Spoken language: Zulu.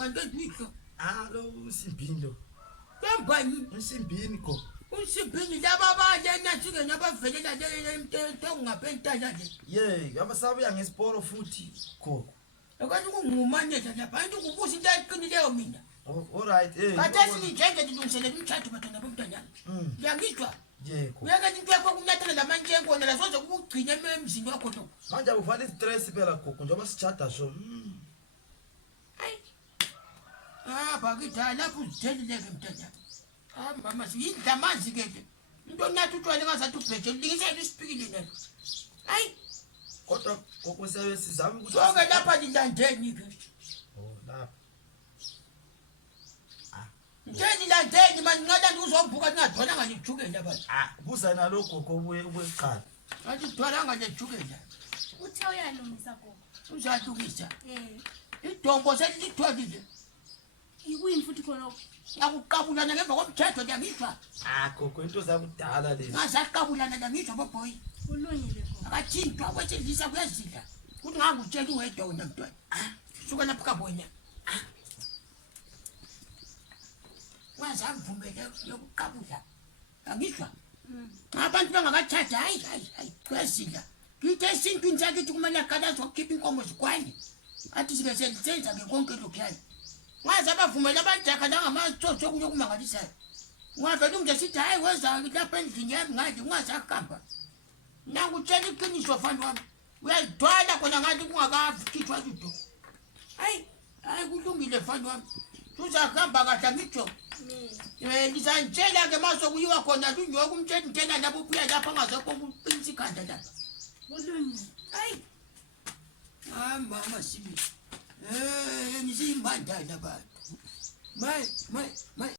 kanti ndikho. Lo usimbini lo. Kambani Usimbini go. usimbini laba abanye sike nabavelela into ngapentana nje. Yeah, abasabuya ngesiporo futhi gogo. Akwazi ukungumanager lapha into kubuza into ayiqinileyo mina. All right, Khathesi nijenge dilungiselela umthatho batona bomntanyana. Ngiyangizwa. Yego. Uyake into yakho kunyathela lamantshengo wena lasoze kugcina emzini wakho lo. Manje uvala istress phela gogo njengoba sichada so. Hayi. Bakithi lapho uzithelileke mntanyana. Mama siyidla amanzi ke nje. Into nathi utshwala ngazathi ubheje lingisela isipikile nalo. Hayi. Kodwa gogo sizama ukuthi Sonke lapha lilandeni ke. Lapha. Ngeni landeni manje ngada uzombuka ningadwalanga nejukela bathi. Buza nalokho gogo ubuyeqala. Athi udwalanga nejukela. Uthe uyalungisa gogo. Uzalungisa. Idombo selithwalile. Ikuyini futhi khona? Akuqabulana ngemva komthetho ngiyangizwa. Gogo into zakudala lezi. Ngazaqabulana ngiyangizwa boboy. Ulungile gogo. Akathintwa kwethelisa kuyazidla. Kuthi ngangutshela uwedwa wena mntwana. Suka lapha kabona. Wazamvumele yokuqabula. Angizwa. Abantu bangakathatha hayi kuyazidla. Ngithe esintwini sakithi kumele aqalaze ukukhipha inkomo zikwani. Athi sike senza ke konke lokuyana. Waze abavumela abajaka nangamatsotso okuyokumangalisayo. Ungavela umntu esithi hayi weza lapha endlini yami ngathi ungazakamba. Nangutshela iqiniso mfana wami. Uyalidwala khona ngathi kungakakhithwa lutho. Hayi kulungile mfana wami. Uzahamba kahle ngitsho. Lisantshela ke masokuyiwa khona lunyoka umtshela intena nabo ubuya lapha angazokho ukuqinisa ikhanda lapha. Ulungile. Hayi. Mama sibi. Ngisimbandana abantu. May